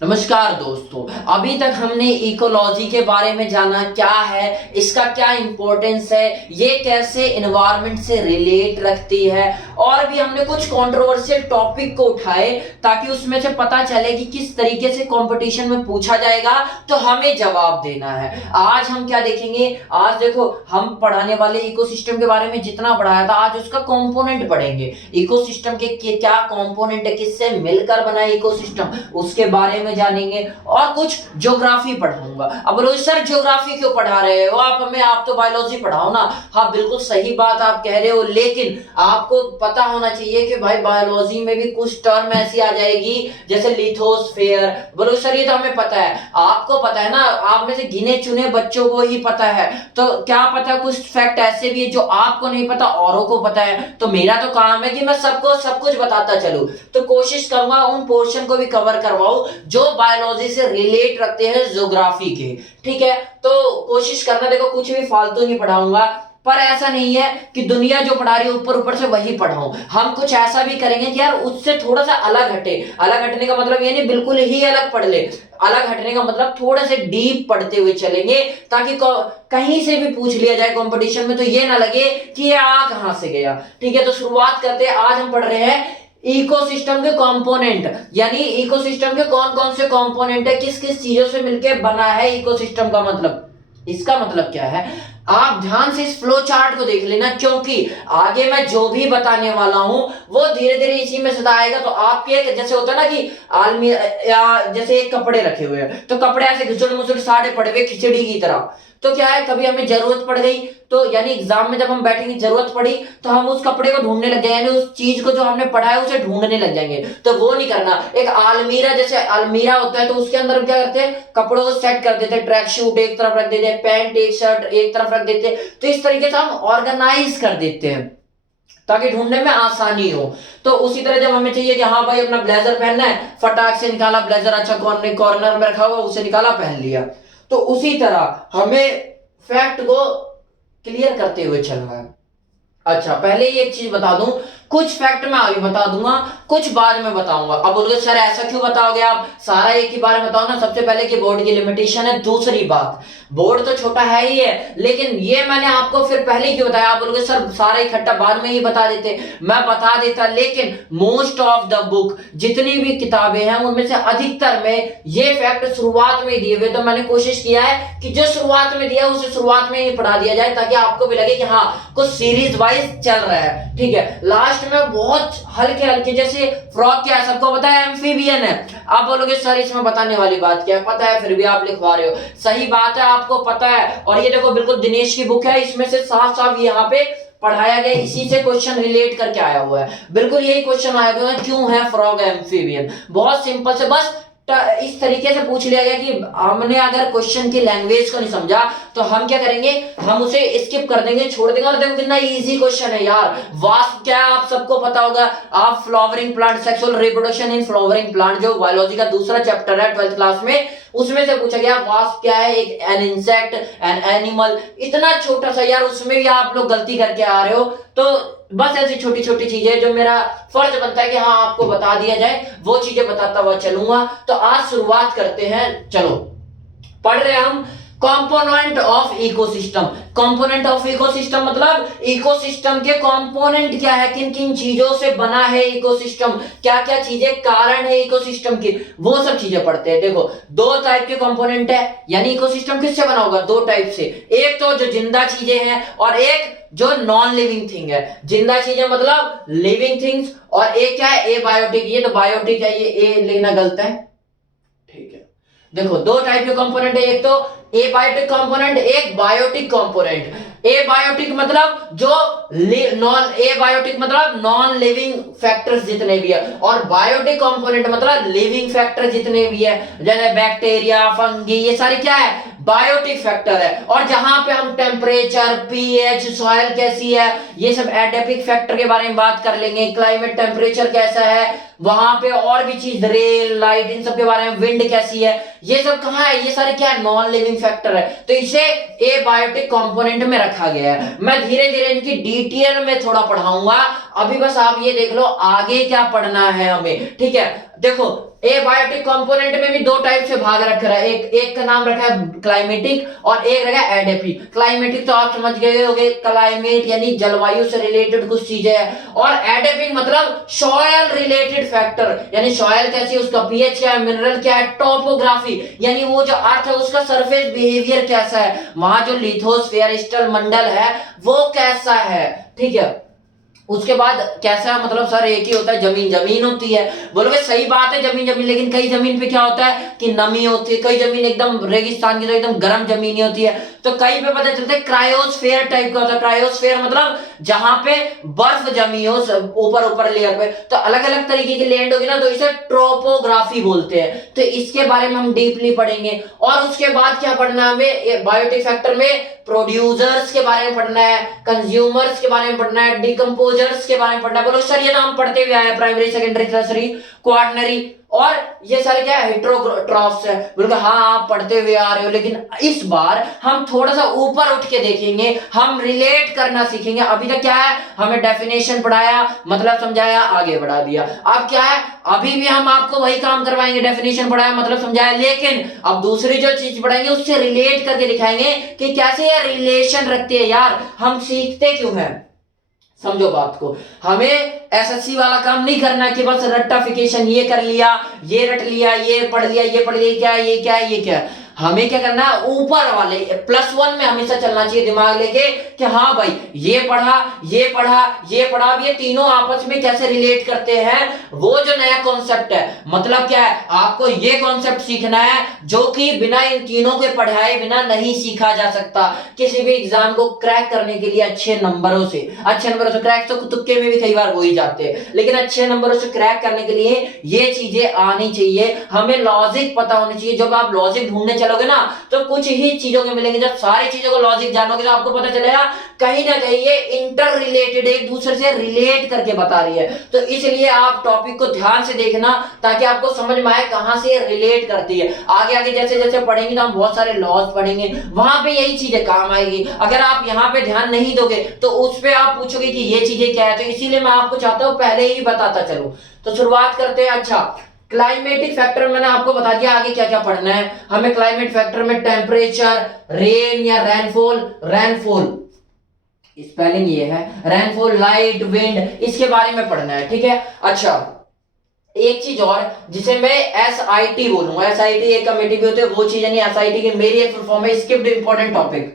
नमस्कार दोस्तों। अभी तक हमने इकोलॉजी के बारे में जाना, क्या है इसका, क्या इंपॉर्टेंस है, ये कैसे एनवायरनमेंट से रिलेट रखती है, और भी हमने कुछ कंट्रोवर्शियल टॉपिक को उठाए ताकि उसमें से पता चले कि किस तरीके से कंपटीशन में पूछा जाएगा तो हमें जवाब देना है। आज हम क्या देखेंगे, आज देखो हम पढ़ाने वाले इकोसिस्टम के बारे में जितना पढ़ाया था आज उसका कंपोनेंट पढ़ेंगे। इकोसिस्टम के क्या कंपोनेंट है, किससे मिलकर बना है इकोसिस्टम, उसके बारे में जानेंगे। और कुछ ज्योग्राफी पढ़ाऊंगा। अब बोलो सर ज्योग्राफी क्यों पढ़ा रहे हो आप हमें, आप तो बायोलॉजी पढ़ाओ ना। हाँ बिल्कुल सही बात आप कह रहे हो, लेकिन आपको पता होना चाहिए कि भाई बायोलॉजी में भी कुछ टर्म ऐसी आ जाएगी जैसे लिथोस्फेयर। बोलो सर ये तो हमें पता है, आपको पता है ना, आप में से गिने चुने बच्चों को ही पता है। तो क्या पता कुछ फैक्ट ऐसे भी है जो आपको नहीं पता औरों को पता है। तो मेरा तो काम है कि मैं सबको सब कुछ बताता चलूं। तो कोशिश करूंगा उन पोर्शन को भी कवर करवाऊं जो बायोलॉजी से रिलेट रखते हैं ज्योग्राफी के। ठीक है, तो कोशिश करना, देखो कुछ भी फालतू नहीं पढ़ाऊंगा, पर ऐसा नहीं है कि दुनिया जो पढ़ा रही है ऊपर ऊपर से वही पढ़ाऊं। हम कुछ ऐसा भी करेंगे कि यार उससे थोड़ा सा अलग हटे। अलग हटने का मतलब ये नहीं बिल्कुल ही अलग पढ़ ले, अलग हटने का मतलब थोड़ा से डीप पढ़ते हुए चलेंगे ताकि कहीं से भी पूछ लिया जाए कंपटीशन में तो ये ना लगे कि ये आ कहां से गया। ठीक है, तो शुरुआत करते हैं। आज हम पढ़ रहे हैं इकोसिस्टम के कंपोनेंट, यानी इकोसिस्टम के कौन कौन से कंपोनेंट है, किस किस चीजों से मिलकर बना है इकोसिस्टम का मतलब। इसका मतलब क्या है, आप ध्यान से इस फ्लो चार्ट को देख लेना, क्योंकि आगे मैं जो भी बताने वाला हूं वो धीरे धीरे इसी में सदा आएगा। तो आपके एक जैसे होता है ना कि आलमी या जैसे एक कपड़े रखे हुए हैं, तो कपड़े ऐसे घुसड़ मुसड़ साड़े पड़े हुए खिचड़ी की तरह। तो क्या है, कभी हमें जरूरत पड़ गई तो यानी एग्जाम में जब हम बैठेंगे जरूरत पड़ी तो हम उस कपड़े को ढूंढने लग जाएंगे, उस चीज को जो हमने पढ़ा है उसे ढूंढने लग जाएंगे। तो वो नहीं करना। एक अलमीरा, जैसे अलमीरा होता है तो उसके अंदर हम क्या करते हैं, कपड़ों को सेट कर देते हैं। ट्रैक शूट एक तरफ रख देते हैं, पैंट एक शर्ट एक तरफ रख देते हैं। तो इस तरीके से हम ऑर्गेनाइज कर देते हैं ताकि ढूंढने में आसानी हो। तो उसी तरह जब हमें चाहिए कि हाँ भाई अपना ब्लेजर पहनना है, फटाक से निकाला ब्लेजर, अच्छा कॉर्नर में रखा हुआ उसे निकाला पहन लिया। तो उसी तरह हमें फैक्ट को क्लियर करते हुए चलना है। अच्छा पहले ही एक चीज बता दूं, कुछ फैक्ट मैं अभी बता दूंगा, कुछ बाद में बताऊंगा। अब बोलोगे सर ऐसा क्यों बताओगे आप, सारा एक ही बार में बताओ ना। सबसे पहले कि बोर्ड की लिमिटेशन है। दूसरी बात, बोर्ड तो छोटा है ही है, लेकिन ये मैंने आपको फिर पहले क्यों बताया। आप बोलोगे सर सारा इकट्ठा बाद में ही बता देते, मैं बता देता, लेकिन मोस्ट ऑफ द बुक जितनी भी किताबें हैं उनमें से अधिकतर में ये फैक्ट शुरुआत में दिए हुए। तो मैंने कोशिश किया है कि जो शुरुआत में दिया उसे शुरुआत में ही पढ़ा दिया जाए ताकि आपको भी लगे कि हाँ कुछ सीरीज वाइज चल रहा है। ठीक है, लास्ट में बहुत हल्के हल्के, जैसे फ्रॉग क्या है सबको पता है, एम्फीबियन है। आप बोलोगे सर इसमें बताने वाली बात क्या है, पता है फिर भी आप लिखवा रहे हो। सही बात है, आपको पता है। और ये देखो बिल्कुल दिनेश की बुक है, इसमें से साफ साफ यहाँ पे पढ़ाया गया, इसी से क्वेश्चन रिलेट करके आया हुआ है। बिल्कुल यही क्वेश्चन आया हुआ है, क्यों है फ्रॉग एम्फीबियन। बहुत सिंपल से बस इस तरीके से पूछ लिया गया कि हमने अगर क्वेश्चन की लैंग्वेज को नहीं समझा तो हम क्या करेंगे, हम उसे स्किप कर देंगे, छोड़ देंगे। और देखो कितना इजी क्वेश्चन है यार। वास्प क्या है आप सबको पता होगा। आप flowering plant, sexual reproduction in flowering plant, जो बायोलॉजी का दूसरा चैप्टर है 12th क्लास में, उसमें से पूछा गया वास्प क्या है, एक एन इंसेक्ट, एन एनिमल। इतना छोटा सा यार, उसमें भी आप लोग गलती करके आ रहे हो। तो बस ऐसी छोटी छोटी चीजें जो मेरा फर्ज बनता है कि हाँ आपको बता दिया जाए, वो चीजें बताता हुआ चलूंगा। तो आज शुरुआत करते हैं, चलो पढ़ रहे हैं हम component of ecosystem. Component of ecosystem मतलब इकोसिस्टम के कंपोनेंट क्या है, किन किन चीजों से बना है इकोसिस्टम, क्या क्या चीजें कारण है इकोसिस्टम की, वो सब चीजें पढ़ते हैं। देखो दो टाइप के कंपोनेंट है, यानी इकोसिस्टम किससे बना होगा, दो टाइप से। एक तो जो जिंदा चीजें हैं और एक जो नॉन लिविंग थिंग है। जिंदा चीजें मतलब लिविंग थिंग्स, और एक क्या है, एबायोटिक। ये तो बायोटिक है, ये ए लेना गलत है। ठीक है, देखो दो टाइप के कंपोनेंट है, एक तो एबायोटिक कंपोनेंट, एक बायोटिक कंपोनेंट। एबायोटिक मतलब जो नॉन, एबायोटिक मतलब नॉन लिविंग फैक्टर्स जितने भी है, और बायोटिक कंपोनेंट मतलब लिविंग फैक्टर जितने भी है, जैसे बैक्टीरिया, फंगी, ये सारे क्या है, बायोटिक फैक्टर है। और जहां पे हम टेम्परेचर, पीएच, सॉइल कैसी है, ये सब एडेपिक फैक्टर के बारे में बात कर लेंगे। क्लाइमेट, टेम्परेचर कैसा है वहां पे, और भी चीज रेन, लाइट, इन सब के बारे में, विंड कैसी है, ये सब कहां है, ये सारे क्या है, नॉन लिविंग फैक्टर है। तो इसे एबायोटिक कंपोनेंट में रखा गया है। मैं धीरे धीरे इनकी डिटेल में थोड़ा पढ़ाऊंगा, अभी बस आप ये देख लो आगे क्या पढ़ना है हमें। ठीक है, देखो एबायोटिक कंपोनेंट में भी दो टाइप से भाग रखा है, एक का नाम रखा है क्लाइमेटिक और एक रखा है एडेपिक। क्लाइमेटिक तो आप समझ गए होंगे, क्लाइमेट यानी जलवायु से रिलेटेड कुछ चीजें हैं, और एडेपिक मतलब सॉयल रिलेटेड फैक्टर, यानी सॉयल कैसी है, उसका पीएच क्या है, मिनरल क्या है, टोपोग्राफी यानी वो जो अर्थ है उसका सरफेस बिहेवियर कैसा है, वहां जो लिथोस्फीयर स्टल मंडल है वो कैसा है, ठीक है। उसके बाद कैसा है, मतलब सर एक ही होता है, जमीन जमीन होती है, बोलोगे सही बात है जमीन जमीन, लेकिन कई जमीन पे क्या होता है कि नमी होती है, कई जमीन एकदम रेगिस्तान की तो एकदम गर्म जमीन ही होती है, तो कई पे पता चलता है क्रायोस्फेयर टाइप का होता है। क्रायोस्फेयर मतलब जहां पे बर्फ जमी हो ऊपर ऊपर लेयर पे, तो अलग अलग तरीके की लैंड होगी ना, तो इसे ट्रोपोग्राफी बोलते हैं, तो इसके बारे में हम डीपली पढ़ेंगे। और उसके बाद क्या पढ़ना है हमें बायोटिक फैक्टर में, प्रोड्यूसर्स के बारे में पढ़ना है, कंज्यूमर्स के बारे में पढ़ना है, डिकम्पोजर्स के बारे में पढ़ना है। बोलो सर ये तो हम पढ़ते हुए आए प्राइमरी सेकेंडरी टर्सरी क्वार्टनरी, और ये सारे क्या है हेट्रोट्रॉफ्स है। बोलोगे हाँ आप पढ़ते हुए आ रहे हो, लेकिन इस बार हम थोड़ा सा ऊपर उठ के देखेंगे, हम रिलेट करना सीखेंगे। अभी तक क्या है, हमें डेफिनेशन पढ़ाया, मतलब समझाया, आगे बढ़ा दिया। अब क्या है, अभी भी हम आपको वही काम करवाएंगे, डेफिनेशन पढ़ाया मतलब समझाया, लेकिन अब दूसरी जो चीज पढ़ाएंगे उससे रिलेट करके दिखाएंगे कि कैसे ये रिलेशन रखती है। यार हम सीखते क्यों हैं, समझो बात को, हमें एसएससी वाला काम नहीं करना कि बस रट्टाफिकेशन, ये कर लिया, ये रट लिया, ये पढ़ लिया, ये पढ़ लिया, क्या है ये, क्या है ये, क्या है। हमें क्या करना है, ऊपर वाले +1 में हमेशा चलना चाहिए दिमाग लेके कि हाँ भाई ये पढ़ा, ये पढ़ा, ये पढ़ा, अब ये तीनों आपस में कैसे रिलेट करते हैं, वो जो नया कॉन्सेप्ट है। मतलब क्या है, आपको ये कॉन्सेप्ट सीखना है जो कि बिना इन तीनों के पढ़ाए बिना नहीं सीखा जा सकता। किसी भी एग्जाम को क्रैक करने के लिए अच्छे नंबरों से क्रैक तो तुक्के में भी कई बार हो ही जाते हैं, लेकिन अच्छे नंबरों से क्रैक करने के लिए ये चीजें आनी चाहिए। हमें लॉजिक पता होनी चाहिए। जब आप लॉजिक ढूंढने चलोगे ना तो कुछ ही चीजों के मिलेंगे, जब सारी चीजों को लॉजिक जानोगे तो आपको पता चलेगा कहीं ना कहीं ये इंटर रिलेटेड, एक दूसरे से रिलेट करके बता रही है। तो इसलिए आप टॉपिक को ध्यान से देखना ताकि आपको समझ में आए कहां से रिलेट करती है। आगे आगे जैसे जैसे पढ़ेंगे तो हम बहुत सारे लॉज पढ़ेंगे, वहां पे यही चीजें काम आएगी। अगर आप यहाँ पे ध्यान नहीं दोगे तो उस पे आप पूछोगे कि ये चीजें क्या है, तो इसीलिए मैं आपको चाहता हूं पहले ही बताता चलूं। तो शुरुआत करते हैं। अच्छा, क्लाइमेटिक फैक्टर मैंने आपको बता दिया, आगे क्या क्या पढ़ना है हमें। क्लाइमेट फैक्टर में टेम्परेचर, रेन या रेनफॉल स्पेलिंग ये है, रेनफॉल, लाइट, विंड, इसके बारे में पढ़ना है, ठीक है। अच्छा, एक चीज और जिसे मैं SIT बोलूंगा, SIT एक कमेटी भी होती है, वो चीज नहीं, SIT की मेरी एक फुल फॉर्म है स्किप्ड इंपॉर्टेंट टॉपिक।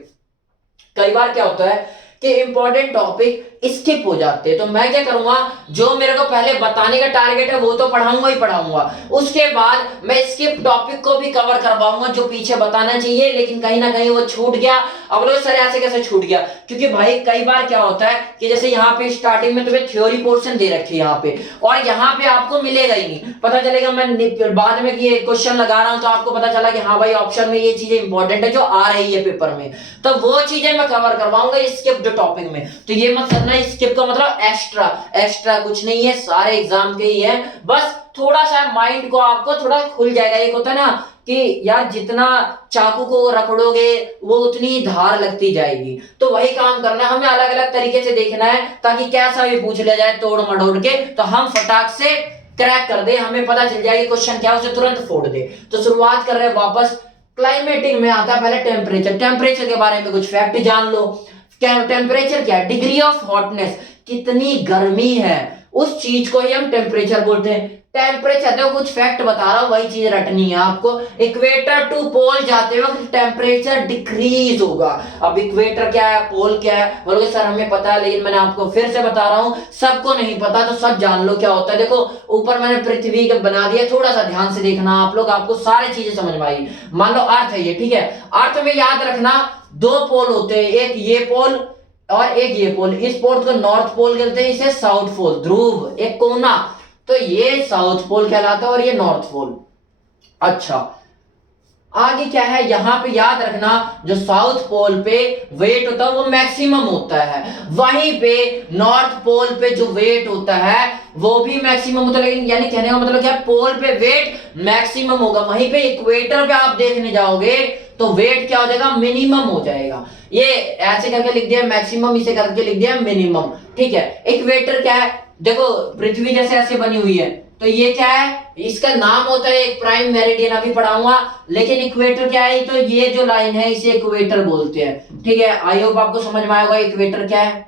कई बार क्या होता है कि इंपॉर्टेंट टॉपिक स्किप हो जाते हैं, तो मैं क्या करूंगा, जो मेरे को पहले बताने का टारगेट है वो तो पढ़ाऊंगा ही पढ़ाऊंगा, उसके बाद मैं स्किप टॉपिक को भी कवर करवाऊंगा जो पीछे बताना चाहिए लेकिन कहीं ना कहीं वो छूट गया। अब लोग सर ऐसे कैसे छूट गया, क्योंकि भाई कई बार क्या होता है कि जैसे यहाँ पे स्टार्टिंग में तुम्हें थ्योरी पोर्शन दे रखी है यहाँ पे, और यहाँ पे आपको मिलेगा ही नहीं, पता चलेगा मैं बाद में ये क्वेश्चन लगा रहा हूं तो आपको पता चला कि हाँ भाई ऑप्शन में ये चीजें इंपॉर्टेंट है जो आ रही है पेपर में, तो वो चीजें मैं कवर करवाऊंगा स्किप टॉपिक में। तो ये मत करना, स्किप का मतलब एक्स्ट्रा कुछ नहीं है, सारे एग्जाम के ही है, बस थोड़ा सा माइंड को आपको थोड़ा खुल जाएगा। एक होता है ना कि यार जितना चाकू को रगड़ोगे वो उतनी धार लगती जाएगी, तो वही काम करना है हमें, अलग अलग तरीके से देखना है ताकि कैसा भी पूछ लिया जाए तोड़ मड़ोड़ के तो हम फटाक से क्रैक कर दे, हमें पता चल जाएगी क्वेश्चन क्या है उसे तुरंत फोड़ दे। तो शुरुआत कर रहे हैं वापस, क्लाइमेटिक में आता है पहले टेम्परेचर के बारे में कुछ फैक्ट जान लो। टेम्परेचर क्या है, डिग्री ऑफ हॉटनेस, कितनी गर्मी है उस चीज को ही हम टेम्परेचर बोलते हैं। टेम्परेचर तो कुछ फैक्ट बता रहा हूं, वही चीज रटनी है आपको। इक्वेटर टू पोल जाते वक्त टेम्परेचर डिक्रीज होगा। अब इक्वेटर क्या है, पोल क्या है, बोलोगे सर हमें पता है, लेकिन मैंने आपको फिर से बता रहा हूं, सबको नहीं पता तो सब जान लो क्या होता है। देखो ऊपर मैंने पृथ्वी के बना दिया, थोड़ा सा ध्यान से देखना आप लोग, आपको सारी चीजें समझ में आई। मान लो अर्थ है ये, ठीक है, अर्थ में याद रखना 2 पोल होते हैं, एक ये पोल और एक ये पोल। इस पोल को नॉर्थ पोल कहते हैं, इसे साउथ पोल, ध्रुव एक कोना, तो ये साउथ पोल कहलाता है और ये नॉर्थ पोल। अच्छा, आगे क्या है, यहां पे याद रखना जो साउथ पोल पे वेट होता है वो मैक्सिमम होता है, वहीं पे नॉर्थ पोल पे जो वेट होता है वो भी मैक्सिमम होता है। लेकिन यानी कहने का मतलब क्या है, पोल पे वेट मैक्सिमम होगा, वहीं पे इक्वेटर पे आप देखने जाओगे तो वेट क्या हो जाएगा, मिनिमम हो जाएगा। ये ऐसे करके लिख दिया मैक्सिमम, इसे करके लिख दिया मिनिमम, ठीक है। इक्वेटर क्या है, देखो पृथ्वी जैसे ऐसे बनी हुई है, तो ये क्या है, इसका नाम होता है एक प्राइम मेरिडियन, अभी पढ़ाऊंगा। लेकिन इक्वेटर क्या है, तो ये जो लाइन है इसे इक्वेटर बोलते हैं, ठीक है। आई होप आपको समझ में आएगा इक्वेटर क्या है,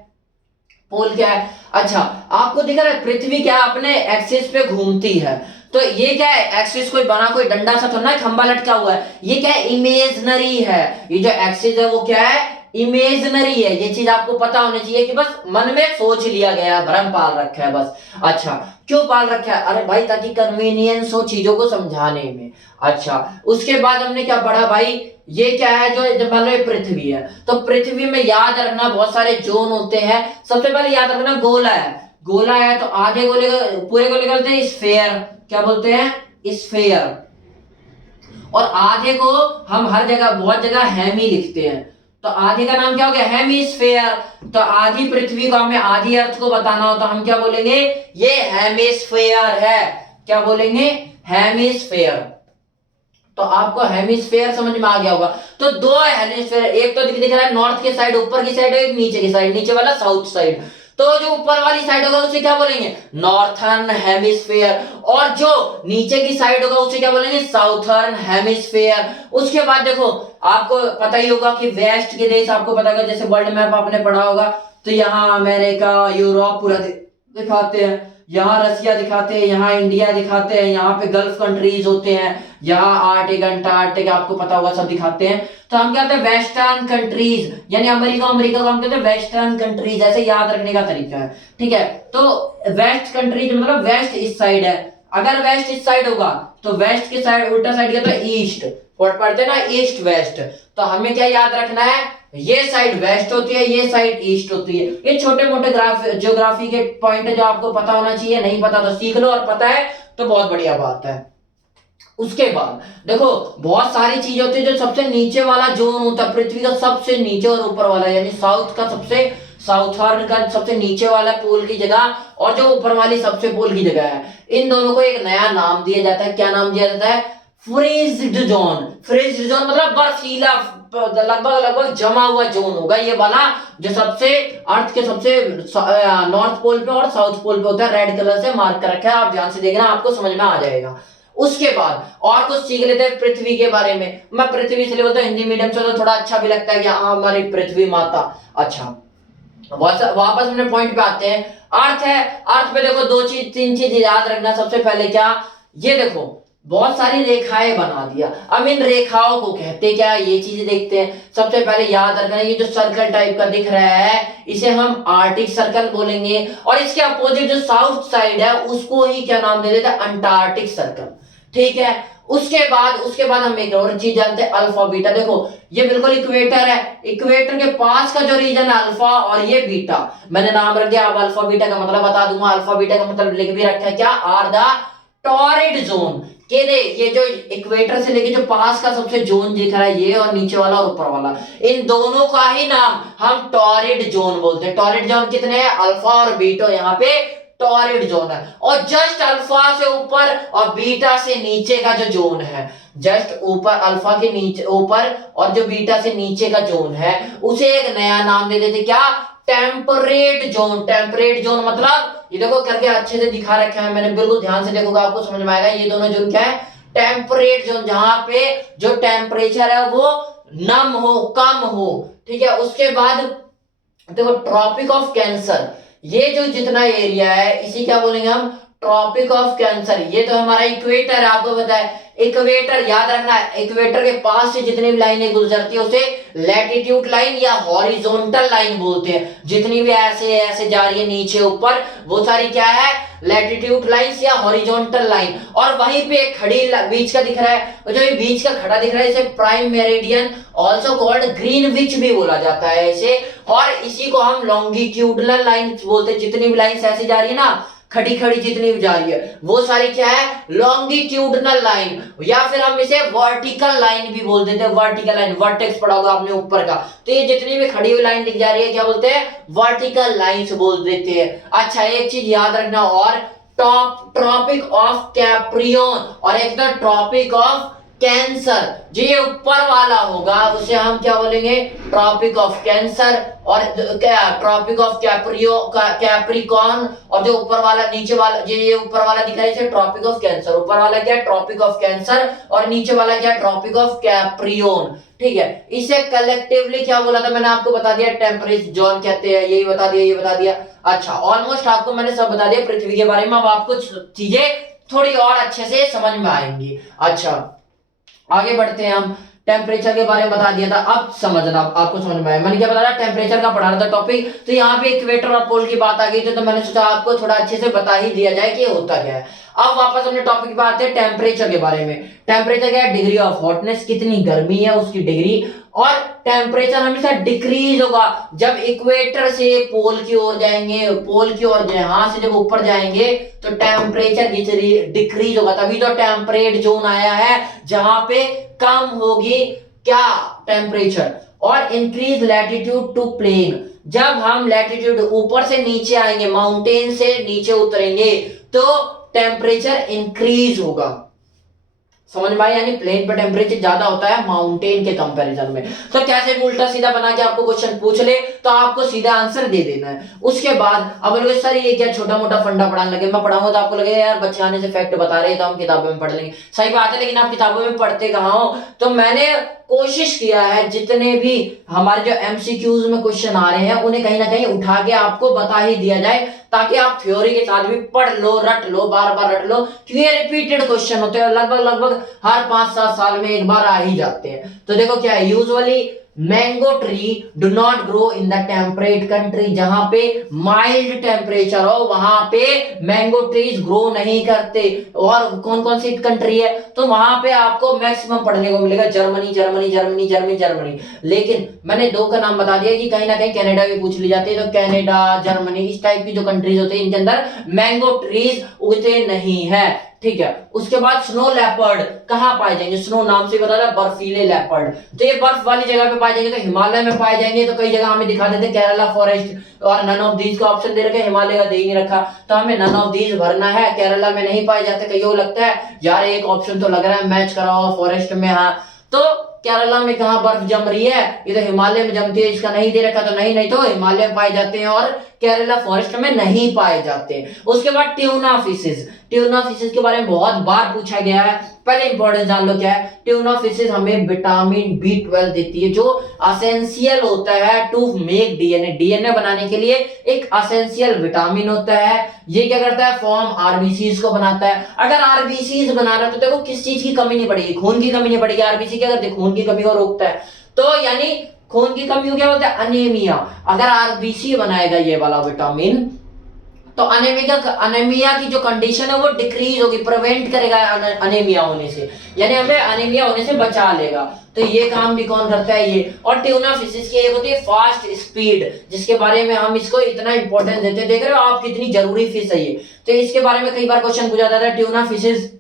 पोल क्या है। अच्छा, आपको दिख रहा है पृथ्वी क्या अपने एक्सिस पे घूमती है, तो ये क्या है, एक्सिस कोई बना कोई डंडा सा थोड़ा ना खंबा लटका हुआ है, ये क्या है, इमेजनरी है। ये जो एक्सिस है वो क्या है, इमेजनरी है। ये चीज आपको पता होनी चाहिए कि बस मन में सोच लिया गया, भ्रम पाल रखा है बस। अच्छा, क्यों पाल रखा है, अरे भाई ताकि कन्वीनियंस हो चीजों को समझाने में। अच्छा, उसके बाद हमने क्या पढ़ा भाई, ये क्या है, जो मान लो पृथ्वी है, तो पृथ्वी में याद रखना बहुत सारे जोन होते हैं। सबसे पहले याद रखना गोला है, गोला है तो आधे गोले पूरे गोले बोलते हैं स्फेयर, क्या बोलते हैं, स्फेयर। और आधे को हम हर जगह बहुत जगह हेमी लिखते हैं, तो आधे का नाम क्या हो गया, हेमिस्फेयर। तो आधी पृथ्वी को हमें आधी अर्थ को बताना हो तो हम क्या बोलेंगे, ये हेमिस्फेयर है, क्या बोलेंगे, हेमिस्फेयर। तो आपको हेमिस्फेयर समझ में आ गया होगा। तो दो है हेमिस्फेयर, एक तो दिख रहा है नॉर्थ की साइड, ऊपर की साइड, एक नीचे की साइड, नीचे वाला साउथ साइड। तो जो ऊपर वाली साइड होगा उसे क्या बोलेंगे, नॉर्थर्न हेमिस्फेयर, और जो नीचे की साइड होगा उसे क्या बोलेंगे, साउथर्न हेमिस्फेयर। उसके बाद देखो आपको पता ही होगा कि वेस्ट के देश, आपको पता होगा जैसे वर्ल्ड मैप आपने पढ़ा होगा, तो यहाँ अमेरिका यूरोप पूरा दिखाते हैं, यहाँ रसिया दिखाते हैं, यहाँ इंडिया दिखाते हैं, यहाँ पे गल्फ कंट्रीज होते हैं, यहाँ आर्टिक अंटार्कटिक आपको पता होगा सब दिखाते हैं। तो हम क्या कहते हैं, वेस्टर्न कंट्रीज, यानी अमेरिका, अमेरिका को हम कहते हैं वेस्टर्न कंट्रीज, ऐसे याद रखने का तरीका है, ठीक है। तो वेस्ट कंट्रीज मतलब वेस्ट इस साइड है, अगर वेस्ट इस साइड होगा तो वेस्ट की साइड उल्टा साइड क्या, तो ईस्ट, पढ़ते हैं ना ईस्ट वेस्ट। तो हमें क्या याद रखना है, ये साइड वेस्ट होती है, ये साइड ईस्ट होती है। ये छोटे मोटे ज्योग्राफी के पॉइंट है जो आपको पता होना चाहिए, नहीं पता तो सीख लो, और पता है तो बहुत बढ़िया बात है। उसके बाद देखो बहुत सारी चीजें होती है, जो सबसे नीचे वाला जोन होता है पृथ्वी का, सबसे नीचे और ऊपर वाला, यानी साउथ का सबसे, साउथर्न का सबसे नीचे वाला पोल की जगह, और जो ऊपर वाली सबसे पोल की जगह है, इन दोनों को एक नया नाम दिया जाता है। क्या नाम दिया जाता है, फ्रीज्ड जोन। फ्रीज्ड जोन मतलब बर्फीला, लगभग लगभग जमा हुआ जोन होगा ये वाला, जो सबसे अर्थ के सबसे नॉर्थ पोल पे और साउथ पोल पे होता है। रेड कलर से मार्क कर रखा है, आप ध्यान से देखना, आपको समझ में आ जाएगा। उसके बाद और कुछ सीख लेते हैं पृथ्वी के बारे में। मैं पृथ्वी इसलिए बोलता हूँ हिंदी मीडियम से, तो थोड़ा अच्छा भी लगता है कि हाँ हमारी पृथ्वी माता। अच्छा, वापस अपने पॉइंट पे आते हैं। अर्थ है, अर्थ पे देखो दो चीज तीन चीज याद रखना। सबसे पहले क्या, ये देखो बहुत सारी रेखाएं बना दिया, अब इन रेखाओं को कहते क्या, ये चीजें देखते हैं। सबसे पहले याद रखना, ये जो सर्कल टाइप का दिख रहा है इसे हम आर्टिक सर्कल बोलेंगे, और इसके अपोजिट जो साउथ साइड है उसको ही क्या नाम दे देते हैं, अंटार्कटिक सर्कल, ठीक है। उसके बाद हम एक और चीज जानते हैं, अल्फा बीटा। देखो ये बिल्कुल इक्वेटर है, इक्वेटर के पास का जो रीजन है अल्फा, और ये बीटा, मैंने नाम रख दिया। अब अल्फा बीटा का मतलब बता दूंगा। अल्फा बीटा का मतलब लिख भी रखा है, क्या, आर द टॉरिड जोन के दे। ये जो इक्वेटर से लेके जो पास का सबसे जोन दिख रहा है, ये और नीचे वाला और ऊपर वाला, इन दोनों का ही नाम हम टॉरिड जोन बोलते हैं। टॉरिड जोन कितने हैं, अल्फा और बीटा, यहाँ पे टॉरिड जोन है। और जस्ट अल्फा से ऊपर और बीटा से नीचे का जो जोन है, जस्ट ऊपर अल्फा के नीचे ऊपर और जो बीटा से नीचे का जोन है, उसे एक नया नाम दे देते, क्या, टेम्परेट जोन। टेम्परेट जोन मतलब ये देखो करके अच्छे से दिखा रखा है मैंने, बिल्कुल ध्यान से देखोगे आपको समझ में आएगा। ये दोनों जोन क्या है, टेम्परेट जोन, जहां पे जो टेम्परेचर है वो नम हो, कम हो, ठीक है। उसके बाद देखो ट्रॉपिक ऑफ कैंसर, ये जो जितना एरिया है इसी क्या बोलेंगे हम, ट्रॉपिक ऑफ कैंसर। ये तो हमारा इक्वेटर है, आपको पता है इक्वेटर, याद रखना है। इक्वेटर के पास से जितनी भी लाइनें गुजरती है उसे लैटिट्यूड लाइन या हॉरिजॉन्टल लाइन बोलते हैं। जितनी भी ऐसे ऐसे जा रही है नीचे ऊपर, वो सारी क्या है, लैटिट्यूड लाइंस या हॉरिजॉन्टल लाइन। और वहीं पे एक खड़ी बीच का दिख रहा है, जो ये बीच का खड़ा दिख रहा है इसे prime meridian, also called Greenwich भी बोला जाता है इसे। और इसी को हम लॉन्गिट्यूडनल लाइन बोलते हैं। जितनी भी लाइन ऐसे जा रही है ना, खड़ी खड़ी जितनी भी जा रही है, वो सारी क्या है, लॉन्गिट्यूडनल लाइन, या फिर हम इसे वर्टिकल लाइन भी बोल देते हैं। वर्टिकल लाइन, वर्टेक्स पढ़ा होगा आपने ऊपर का, तो ये जितनी भी खड़ी हुई लाइन दिख जा रही है क्या बोलते हैं, वर्टिकल लाइंस बोल देते हैं। अच्छा, एक चीज याद रखना, और ट्रॉपिक ऑफ कैप्रियन और एक ट्रॉपिक ऑफ कैंसर, जो ये ऊपर वाला होगा उसे हम क्या बोलेंगे, ट्रॉपिक ऑफ कैंसर, और क्या ट्रॉपिक ऑफ कैप्रिकॉर्न, और जो ऊपर वाला नीचे वाला, जो ये ऊपर वाला दिख रहा है इसे ट्रॉपिक ऑफ कैंसर, ऊपर वाला क्या है ट्रॉपिक ऑफ कैंसर, और नीचे वाला क्या ट्रॉपिक ऑफ कैप्रियोन। ठीक है, इसे कलेक्टिवली क्या बोला था मैंने आपको बता दिया, टेम्परेट जोन कहते हैं, यही बता दिया, ये बता दिया। अच्छा, ऑलमोस्ट आपको मैंने सब बता दिया पृथ्वी के बारे में, अब आपको चीजें थोड़ी और अच्छे से समझ में आएंगी। अच्छा, आगे बढ़ते हैं हम। टेम्परेचर के बारे में बता दिया था, अब समझना आपको समझ में आया। मैंने क्या बताया, टेम्परेचर का पढ़ा रहा था टॉपिक, तो यहाँ पे इक्वेटर और पोल की बात आ गई थी, तो मैंने सोचा आपको थोड़ा अच्छे से बता ही दिया जाए कि होता क्या है। अब वापस अपने टॉपिक पे आते हैं, टेम्परेचर के बारे में। टेम्परेचर क्या है, डिग्री ऑफ हॉटनेस, कितनी गर्मी है उसकी डिग्री, और टेम्परेचर हमेशा डिक्रीज होगा जब इक्वेटर से पोल की ओर जाएंगे, पोल की ओर यहां से जब ऊपर जाएंगे तो टेम्परेचर डिक्रीज होगा, तभी तो टेम्परेट जोन आया है जहां पे कम होगी क्या टेम्परेचर। और इंक्रीज लैटिट्यूड टू प्लेन, जब हम लैटिट्यूड ऊपर से नीचे आएंगे, माउंटेन से नीचे उतरेंगे तो टेम्परेचर इंक्रीज होगा, समझ में आया, यानी प्लेन पे टेम्परेचर ज्यादा होता है माउंटेन के कंपैरिजन में। तो कैसे भी उल्टा सीधा बना के आपको क्वेश्चन पूछ ले तो आपको सीधा आंसर दे देना है। उसके बाद अब लोग सर ये क्या छोटा मोटा फंडा पढ़ाने लगे, मैं पढ़ाऊंगा तो आपको लगेगा यार बच्चे आने से फैक्ट बता रहे हैं तो हम किताबों में पढ़ लेंगे। सही बात है, लेकिन आप किताबों में पढ़ते कहाँ हो। तो मैंने कोशिश किया है जितने भी हमारे जो एमसीक्यूज में क्वेश्चन आ रहे हैं उन्हें कहीं ना कहीं उठा के आपको बता ही दिया जाए, ताकि आप थ्योरी के साथ भी पढ़ लो, रट लो, बार बार रट लो, क्योंकि ये रिपीटेड क्वेश्चन होते हैं, लगभग हर 5-7 साल में एक बार आ ही जाते हैं। तो देखो क्या है, usually mango tree do not grow in the temperate country, जहां पे माइल्ड टेम्परेचर हो वहां पे मैंगो ट्रीज ग्रो नहीं करते। और कौन कौन सी कंट्री है, तो वहां पे आपको मैक्सिमम पढ़ने को मिलेगा Germany, Germany, Germany, Germany, Germany. लेकिन मैंने 2 का नाम बता दिया कि कहीं ना कहीं कनाडा भी पूछ ली जाती है, तो कनाडा, जर्मनी, इस टाइप की जो कंट्रीज होती है इनके अंदर मैंगो ट्रीज उगते नहीं है। ठीक है, उसके बाद स्नो लेपर्ड कहां पाए जाएंगे, स्नो नाम से बता रहा है, बर्फीले लेपर्ड, तो ये बर्फ वाली जगह पे पाए जाएंगे, तो हिमालय में पाए जाएंगे। तो कई जगह हमें दिखा देते केरला फॉरेस्ट, और नन ऑफ दीज का ऑप्शन दे रखे, हिमालय का दे ही नहीं रखा, तो हमें नन ऑफ दीज भरना है। केरला में नहीं पाए जाते, कईयों को लगता है यार एक ऑप्शन तो लग रहा है मैच करा हुआ फॉरेस्ट में, हाँ तो केरला में कहां बर्फ जम रही है, ये तो हिमालय में जमती है, इसका नहीं दे रखा, तो नहीं तो हिमालय में पाए जाते हैं और केरला फॉरेस्ट में नहीं पाए जाते। उसके बाद ट्यूना फिशेस, ट्यूना फिशेस के बारे में बहुत बार पूछा गया है, पहले इंपॉर्टेंस जान लो क्या है। ट्यूना फिशेस हमें विटामिन B12 देती है, जो असेंशियल होता है टू मेक डीएनए, डीएनए बनाने के लिए एक असेंशियल विटामिन होता है। ये क्या करता है, फॉर्म आरबीसीज को बनाता है। अगर आरबीसीज बना रहा है तो देखो किस चीज की कमी नहीं पड़ेगी, खून की कमी नहीं पड़ेगी। आरबीसी क्या करते हैं, खून की कमी को रोकता है, तो यानी खून की कमी को क्या बोलते हैं, अनीमिया। अगर आरबीसी बनाएगा ये वाला विटामिन तो अनेमिया की जो कंडीशन है वो डिक्रीज होगी, प्रिवेंट करेगा अनेमिया होने से, यानी हमें अनेमिया होने से बचा लेगा। तो ये काम भी कौन करता है, ये। और ट्यूना फिशेस की एक होती है फास्ट स्पीड, जिसके बारे में हम इसको इतना इंपॉर्टेंस देते हैं, देख रहे हो आप कितनी जरूरी फिश है ये। तो इसके बारे में कई बार क्वेश्चन पूछा जाता है ट्यूना फिशेस,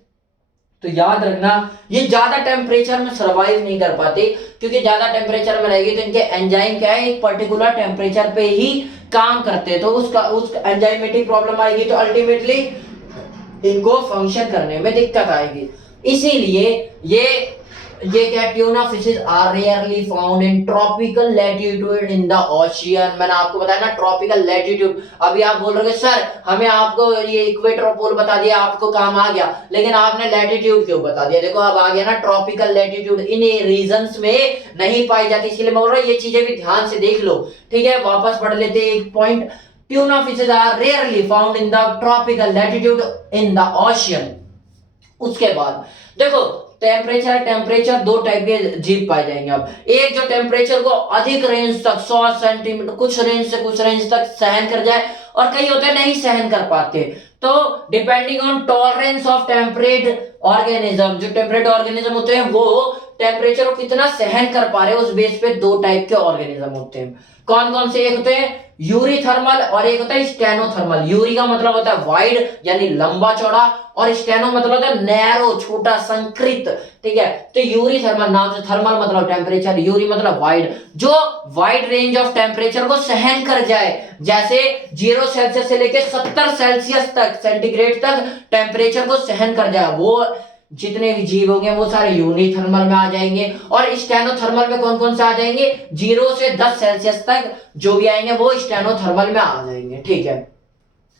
तो याद रखना ये ज्यादा टेम्परेचर में सरवाइव नहीं कर पाते, क्योंकि ज्यादा टेम्परेचर में रहेगी तो इनके एंजाइम क्या है, एक पर्टिकुलर टेम्परेचर पे ही काम करते हैं, तो उस एंजाइमेटिक प्रॉब्लम आएगी, तो अल्टीमेटली इनको फंक्शन करने में दिक्कत आएगी। इसीलिए ये क्या, tuna fishes are rarely found in tropical latitude in the ocean. मैंने आपको बताया ना ट्रॉपिकल लैटिट्यूड। अभी आप बोल रहे हो सर हमें आपको ये इक्वेटर पोल बता दिया, आपको काम आ गया, लेकिन आपने लैटिट्यूड क्यों बता दिया। देखो अब आ गया ना, ट्रॉपिकल लैटिट्यूड इन रीजन्स में नहीं पाई जाती, इसलिए मैं बोल रहा हूँ ये चीजें भी ध्यान से देख लो। ठीक है, वापस पढ़ लेते हैं एक point. Tuna fishes are rarely found in the tropical latitude in the ocean. उसके बाद देखो टेम्परेचर 2 टाइप के जीव पाए जाएंगे। अब एक जो टेम्परेचर को अधिक रेंज तक 100 सेंटीमीटर कुछ रेंज से कुछ रेंज तक सहन कर जाए, और कई होते हैं नहीं सहन कर पाते। तो depending on tolerance of temperate organism, जो टेम्परेट ऑर्गेनिज्म होते हैं वो टेम्परेचर को कितना सहन कर पा रहे हैं, उस बेस पे 2 टाइप के ऑर्गेनिज्म होते हैं। कौन कौन से, एक होते हैं यूरीथर्मल और एक होता है स्टेनोथर्मल। यूरी का मतलब होता है वाइड यानी लंबा चौड़ा, और स्टेनो मतलब होता है नैरो छोटा संकृत। ठीक है, तो यूरी थर्मल नाम से, थर्मल मतलब टेम्परेचर, यूरी मतलब वाइड, जो वाइड रेंज ऑफ टेम्परेचर को सहन कर जाए, जैसे 0 सेल्सियस से लेकर 70 सेल्सियस तक सेंटीग्रेड तक टेम्परेचर को सहन कर जाए, वो जितने भी जीव होंगे वो सारे यूनिथर्मल में आ जाएंगे। और स्टेनोथर्मल में कौन कौन से आ जाएंगे, 0 से 10 सेल्सियस तक जो भी आएंगे वो स्टेनोथर्मल में आ जाएंगे, ठीक है।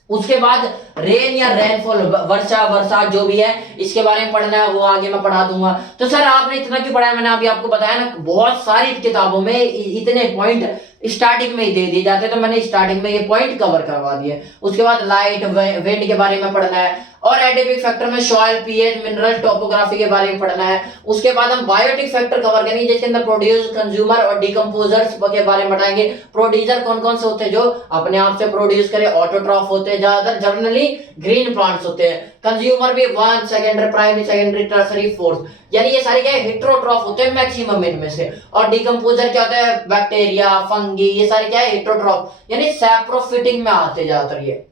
उसके बाद रेन या रेनफॉल, वर्षा बरसात जो भी है, इसके बारे में पढ़ना है वो आगे मैं पढ़ा दूंगा। तो सर आपने इतना क्यों पढ़ाया, मैंने अभी आपको बताया ना, बहुत सारी किताबों में इतने पॉइंट स्टार्टिंग में ही दे दिए जाते, तो मैंने स्टार्टिंग में ये पॉइंट कवर करवा दिए। उसके बाद लाइट विंड के बारे में पढ़ना है, और एडिपिक फैक्टर में सॉइल, पीएच, मिनरल, टोपोग्राफी के बारे में पढ़ना है। उसके बाद हम बायोटिक फैक्टर कवर करेंगे, जिसके अंदर प्रोड्यूस, कंज्यूमर और डिकम्पोजर्स के बारे में बताएंगे। प्रोड्यूसर कौन कौन से होते हैं, जो अपने आप से प्रोड्यूस करे, ऑटोट्रॉफ होते हैं, ज्यादातर जनरली ग्रीन प्लांट्स होते हैं। कंज्यूमर भी 1 secondary, primary, secondary, tertiary, fourth, यानी ये सारे क्या है, हेटेरोट्रॉफ होते हैं मैक्सिमम इनमें से। और डिकम्पोजर क्या होता है, बैक्टीरिया, फंगी, ये सारे क्या है, हेटेरोट्रॉफ, यानी सैप्रोफिटिंग में आते ज्यादातर ये।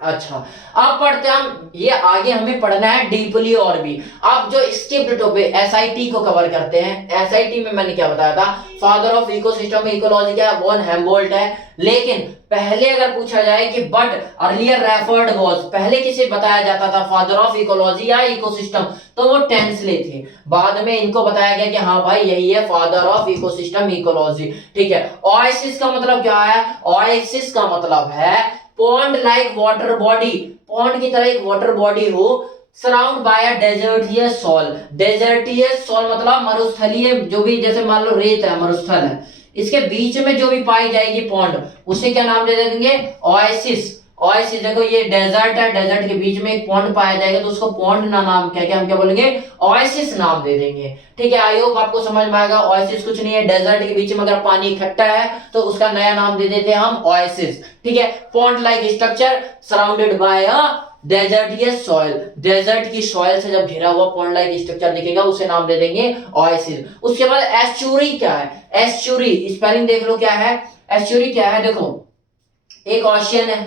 अच्छा, अब पढ़ते हैं हम, ये आगे हमें पढ़ना है डीपली और भी। अब जो स्किप्ड टॉपिक एसआईटी को कवर करते हैं। एसआईटी में मैंने क्या बताया था, फादर ऑफ इकोसिस्टम इकोलॉजी क्या है, वॉन हेम्बोल्ट है। लेकिन पहले अगर पूछा जाए कि बट अर्लियर रेफर्ड वाज, पहले किसे बताया जाता था फादर ऑफ इकोलॉजी या इकोसिस्टम, तो वो टेंसले थे। बाद में इनको बताया गया कि हाँ भाई यही है फादर ऑफ इकोसिस्टम इकोलॉजी, ठीक है। ओएसिस का मतलब क्या है, ओएसिस का मतलब है pond like water body, pond की तरह एक वाटर बॉडी हो, surround bye a डेजर्टियस sol. डेजर्टियस sol मतलब मरुस्थलीय, जो भी जैसे मान लो रेत है, मरुस्थल है, इसके बीच में जो भी पाई जाएगी पॉन्ड, उसे क्या नाम दे देंगे, ओएसिस। ओएसिस, देखो ये डेजर्ट है, डेजर्ट के बीच में एक पॉन्ड पाया जाएगा तो उसको पॉन्ड ना नाम क्या क्या हम क्या बोलेंगे, ओएसिस नाम दे देंगे, ठीक है। आई होप आपको समझ में आएगा। ओएसिस कुछ नहीं है, डेजर्ट के बीच में अगर पानी इकट्ठा है तो उसका नया नाम दे देते हैं हम ओएसिस, ठीक है। Pond like structure surrounded by a desertious soil, desert की सॉइल से जब घिरा हुआ पॉन्ड लाइक स्ट्रक्चर दिखेगा उसे नाम दे देंगे ओएसिस। उसके बाद एस्चुरी क्या है, एस्चुरी स्पेलिंग देख लो क्या है, एस्चुरी क्या है, देखो एक ओशियन है,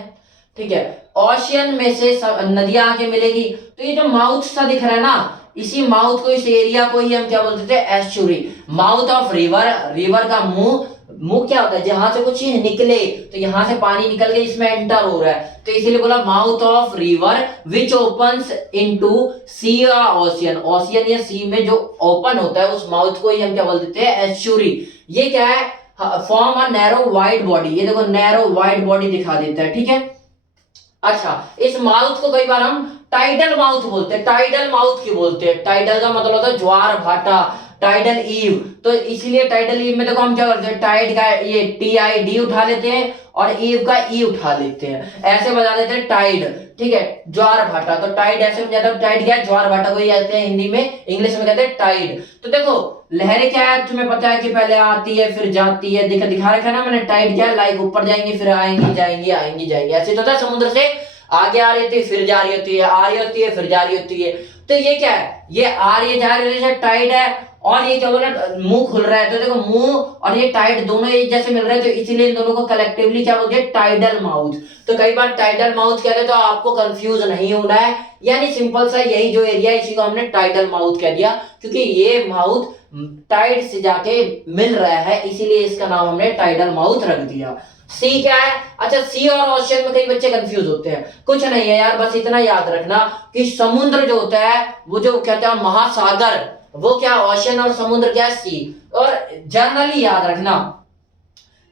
ठीक है, ओशियन में से नदियां आके मिलेगी, तो ये जो माउथ सा दिख रहा है ना, इसी माउथ को, इस एरिया को ही हम क्या बोलते थे, estuary. Mouth of river, river का मुंह, मुंह क्या होता है, जहां से कुछ चीज निकले, तो यहां से पानी निकल के इसमें एंटर हो रहा है, तो इसीलिए बोला mouth of river which opens into sea या ओशियन। ओशियन या सी में जो ओपन होता है उस माउथ को ही हम क्या बोलते थे, एस्चुरी। ये क्या है, form a narrow wide body, ये देखो नैरो वाइड बॉडी दिखा देता है, ठीक है। अच्छा, इस माउथ को कई बार हम टाइडल माउथ बोलते हैं, टाइडल माउथ क्यों बोलते हैं, टाइडल का मतलब होता है ज्वार भाटा, टाइडल ईव, तो इसलिए टाइडल ईव में देखो हम क्या करते हैं, टाइड का ये TID उठा लेते हैं और ईव का ई उठा लेते हैं, ऐसे बजा देते हैं टाइड, ठीक है। ज्वार भाटा, तो टाइड ऐसे बन जाता है, टाइड क्या है, ज्वार भाटा को ही कहते हैं हिंदी में, इंग्लिश में कहते हैं टाइड। तो देखो लहरें क्या है, तुम्हें पता है कि पहले आती है फिर जाती है, दिखा रखा है ना मैंने, टाइड क्या है, लाइक ऊपर जाएंगी फिर आएंगी जाएंगी आएंगी जाएंगी, ऐसे तो था, समुद्र से आगे आ रही होती है फिर जा रही होती है, आ रही होती है फिर जा रही होती है। तो ये क्या है, ये आ रही है जा रही है, टाइड है, और ये क्या बोला, मुंह खुल रहा है, तो देखो मुंह और ये टाइड दोनों एक जैसे मिल रहे हैं, तो इसीलिए इन दोनों को कलेक्टिवली क्या बोलते हैं, टाइडल माउथ। तो कई बार टाइडल माउथ कहते हैं, तो आपको कंफ्यूज नहीं होना है, यानी सिंपल सा यही जो एरिया है इसी को हमने टाइडल माउथ कह दिया, क्योंकि ये माउथ टाइड से जाके मिल रहा है, इसीलिए इसका नाम हमने टाइडल माउथ रख दिया। सी क्या है, अच्छा सी और ओशियन में कई बच्चे कंफ्यूज होते हैं, कुछ नहीं है यार, बस इतना याद रखना कि समुद्र जो होता है वो जो कहते हैं महासागर, वो क्या ओशियन, और समुद्र क्या सी। और जनरली याद रखना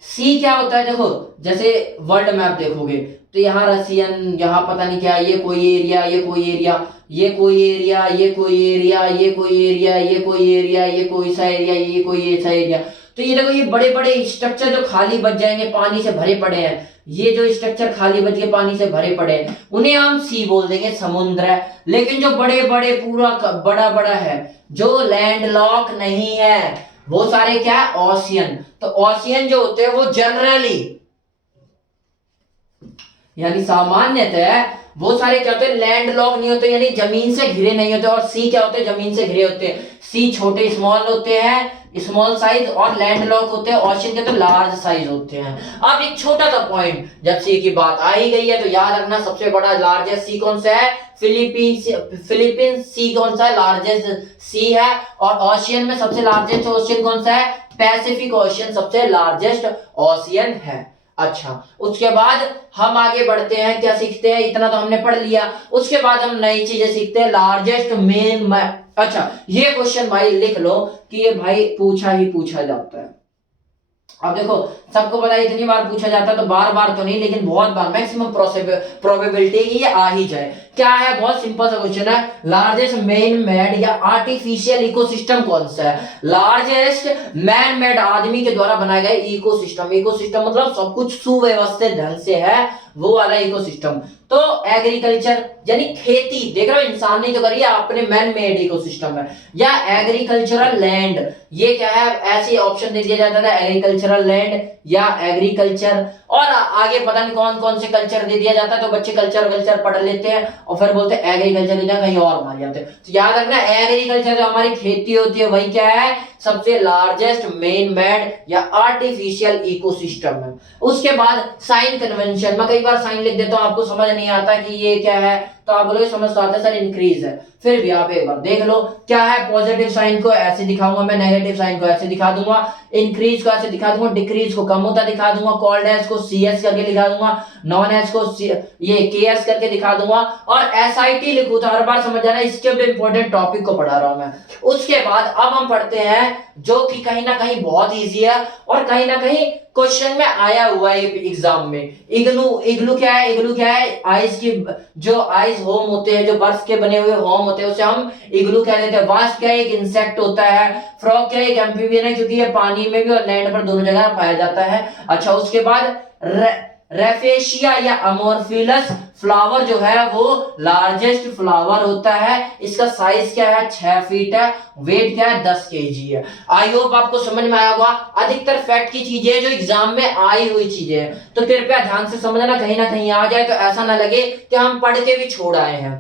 सी क्या होता है, देखो जैसे वर्ल्ड मैप देखोगे तो यहाँ रशियन, यहाँ पता नहीं क्या, ये कोई एरिया, ये कोई एरिया, ये कोई एरिया, ये कोई एरिया, ये कोई एरिया, ये कोई एरिया, ये कोई सा एरिया, ये कोई ऐसा एरिया। तो ये देखो ये बड़े बड़े स्ट्रक्चर जो खाली बच जाएंगे, पानी से भरे पड़े हैं, ये जो स्ट्रक्चर खाली बच गए पानी से भरे पड़े हैं, उन्हें हम सी बोल देंगे, समुद्र है। लेकिन जो बड़े बड़े पूरा बड़ा बड़ा है, जो लैंडलॉक नहीं है, वो सारे क्या है, ओशियन। तो ओशियन जो होते हैं वो जनरली यानी सामान्यतः वो सारे क्या होते हैं, लैंड लॉक नहीं होते, यानी जमीन से घिरे नहीं होते। और सी क्या होते हैं, जमीन से घिरे होते हैं। सी छोटे स्मॉल होते हैं, स्मॉल साइज, और लैंड लॉक होते हैं। ओशियन के तो लार्ज साइज होते हैं। अब एक छोटा सा पॉइंट, जब सी की बात आ ही गई है तो याद रखना, सबसे बड़ा लार्जेस्ट सी कौन सा है, फिलीपींस सी कौन सा है, लार्जेस्ट सी है। और ओशियन में सबसे लार्जेस्ट ओशियन कौन सा है, पैसिफिक ओशियन सबसे लार्जेस्ट ओशियन है। अच्छा, उसके बाद हम आगे बढ़ते हैं, क्या सीखते हैं, इतना तो हमने पढ़ लिया। उसके बाद हम नई चीजें सीखते हैं, लार्जेस्ट मेन। अच्छा, ये क्वेश्चन भाई लिख लो कि ये भाई पूछा ही पूछा जाता है। अब देखो, सबको पता है इतनी बार पूछा जाता है तो बार बार तो नहीं, लेकिन बहुत बार, मैक्सिमम प्रोबेबिलिटी कि ये आ ही जाए। क्या है, बहुत सिंपल सा क्वेश्चन है, लार्जेस्ट मैन मेड या आर्टिफिशियल इकोसिस्टम कौन सा है? लार्जेस्ट मैन मेड, आदमी के द्वारा बनाया गया इकोसिस्टम। इकोसिस्टम मतलब सब कुछ सुव्यवस्थित ढंग से है, वो वाला इकोसिस्टम। तो एग्रीकल्चर यानी खेती, देख रहे हो इंसान ने जो करी है, अपने मैन मेड इकोसिस्टम है। या एग्रीकल्चरल लैंड, ये क्या है, ऐसे ऑप्शन दे दिया जाता था, एग्रीकल्चरल लैंड या एग्रीकल्चर, और आगे पता नहीं कौन कौन से कल्चर दे दिया जाता है, तो बच्चे कल्चर पढ़ लेते हैं और फिर बोलते हैं एग्रीकल्चर, कहीं और मार जाते हैं। तो याद रखना, एग्रीकल्चर जो हमारी खेती होती है वही क्या है, सबसे लार्जेस्ट मेन मेड या आर्टिफिशियल इकोसिस्टम है। उसके बाद साइन कन्वेंशन, मैं कई बार साइन लिख देता हूं, आपको समझ नहीं आता कि ये क्या है, तो आप बोलोगे समझ तो आता है सर, इंक्रीज है। फिर भी आप एक बार देख लो क्या है, पॉजिटिव साइन को ऐसे दिखाऊंगा मैं, नेगेटिव साइन को ऐसे दिखा दूंगा, इंक्रीज को ऐसे दिखा दूंगा, डिक्रीज को कम होता दिखा दूंगा, कॉल्ड एज को CS करके दिखा दूंगा, नॉन एज को ये KS करके दिखा दूंगा, और SIT लिखू तो हर बार समझ जाना, इसके भी इंपॉर्टेंट टॉपिक को पढ़ा रहा हूं मैं। उसके बाद अब हम पढ़ते हैं जो कि कहीं ना कहीं बहुत ईजी है और कहीं ना कहीं क्वेश्चन में आया हुआ है एग्जाम में। इग्लू क्या है, इग्लू क्या है, आइस की, जो आइस होम होते हैं, जो बर्फ के बने हुए होम होते हैं, उसे हम इग्लू कह देते हैं। वास्प क्या है, एक इंसेक्ट होता है। फ्रॉग क्या है, एक एम्फीबियन है, क्योंकि ये पानी में भी और लैंड पर दोनों जगह पाया जाता है। अच्छा, उसके बाद रेफेशिया या अमोर्फिलस फ्लावर जो है वो लार्जेस्ट फ्लावर होता है। इसका साइज क्या है, 6 फीट है। वेट क्या है, 10 kg है। आई होप आपको समझ में आया होगा। अधिकतर फैक्ट की चीजें जो एग्जाम में आई हुई चीजें हैं, तो कृपया ध्यान से समझना, कहीं ना कहीं आ जाए तो ऐसा ना लगे कि हम पढ़ के भी छोड़ आए हैं।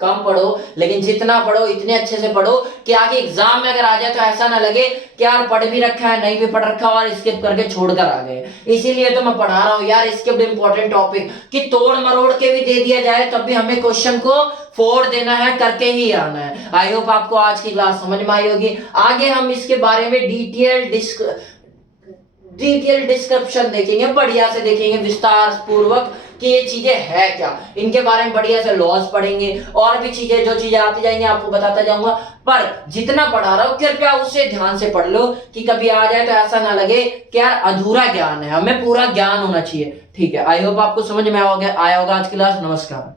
कम पढ़ो, लेकिन जितना पढ़ो इतने अच्छे से पढ़ो कि आगे एग्जाम में अगर आ जाए तो ऐसा ना लगे कि यार पढ़ भी रखा है, नहीं भी पढ़ रखा और स्किप करके छोड़कर आ गए। इसीलिए तो मैं पढ़ा रहा हूं यार, स्किप्ड इंपॉर्टेंट टॉपिक कि तोड़ मरोड़ के भी दे दिया जाए तब भी हमें क्वेश्चन को फोड़ देना है, करके ही आना है। आई होप आपको आज की क्लास समझ में आई होगी। आगे हम इसके बारे में डिटेल डिस्क्रिप्शन देखेंगे, बढ़िया से देखेंगे विस्तार पूर्वक कि ये चीजें है क्या, इनके बारे में बढ़िया से लॉज पढ़ेंगे, और भी चीजें, जो चीजें आती जाएंगी आपको बताता जाऊंगा। पर जितना पढ़ा रहा हूं कृपया उससे ध्यान से पढ़ लो कि कभी आ जाए तो ऐसा ना लगे कि यार अधूरा ज्ञान है, हमें पूरा ज्ञान होना चाहिए। ठीक है, आई होप आपको समझ में आया होगा आज की क्लास। नमस्कार।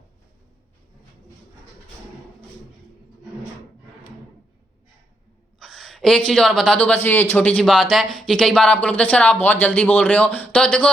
एक चीज और बता दूं, बस ये छोटी सी बात है कि कई बार आपको लगता है सर आप बहुत जल्दी बोल रहे हो, तो देखो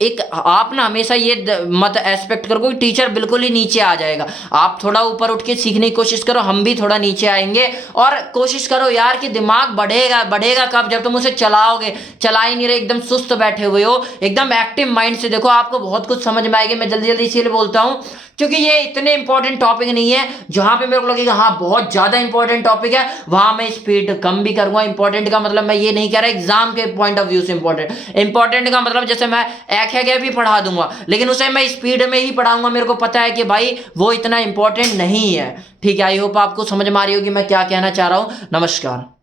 एक आप ना हमेशा ये मत एक्सपेक्ट करो कि टीचर बिल्कुल ही नीचे आ जाएगा। आप थोड़ा ऊपर उठ के सीखने की कोशिश करो, हम भी थोड़ा नीचे आएंगे। और कोशिश करो यार कि दिमाग बढ़ेगा कब, जब तुम उसे चलाओगे। चला ही नहीं रहे, एकदम सुस्त बैठे हुए हो, एकदम एक्टिव माइंड से देखो, आपको बहुत कुछ समझ में आएगी। मैं जल्दी जल्दी इसीलिए बोलता हूँ क्योंकि ये इतने इंपॉर्टेंट टॉपिक नहीं है। जहां पे मेरे को लगेगा हाँ बहुत ज्यादा इंपॉर्टेंट टॉपिक है, वहां मैं स्पीड कम भी करूंगा। इंपॉर्टेंट का मतलब मैं ये नहीं कह रहा एग्जाम के पॉइंट ऑफ व्यू से इंपॉर्टेंट का मतलब जैसे मैं एक भी पढ़ा दूंगा, लेकिन उसे मैं स्पीड में ही पढ़ाऊंगा। मेरे को पता है कि भाई वो इतना इंपॉर्टेंट नहीं है। ठीक है, आई होप आपको समझ में आ रही होगी मैं क्या कहना चाह रहा हूं। नमस्कार।